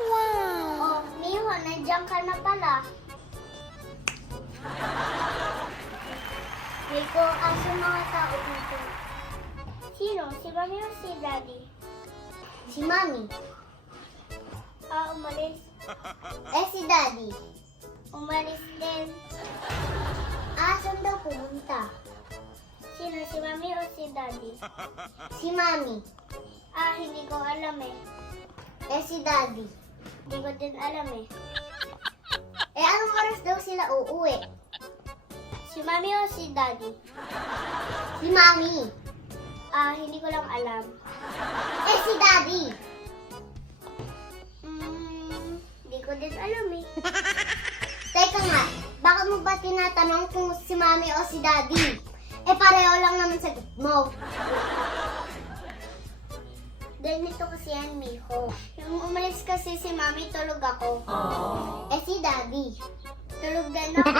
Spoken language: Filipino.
Wow! Oh, Miho, nandiyan ka na pala. Rico, aso mga tao dito. Sino? Si Mami o si Daddy? Si Mami. Ah, umalis. Si Daddy? Umalis din. Saan daw pumunta? Sino? Si Mami o si Daddy? Si Mami. Hindi ko alam eh. Si Daddy? Hindi ko din alam eh. Anong oras daw sila uuwi? Si Mami o si Daddy? Si Mami. Hindi ko lang alam. Si Daddy? Hindi ko din alam eh. Teka nga, bakit mo ba tinatanong kung si Mami o si Daddy? Pareho lang naman sagot mo. Ganito kasi yan, Miho. Nung umalis kasi si Mami, tulog ako. Si Daddy? Tulog din ako.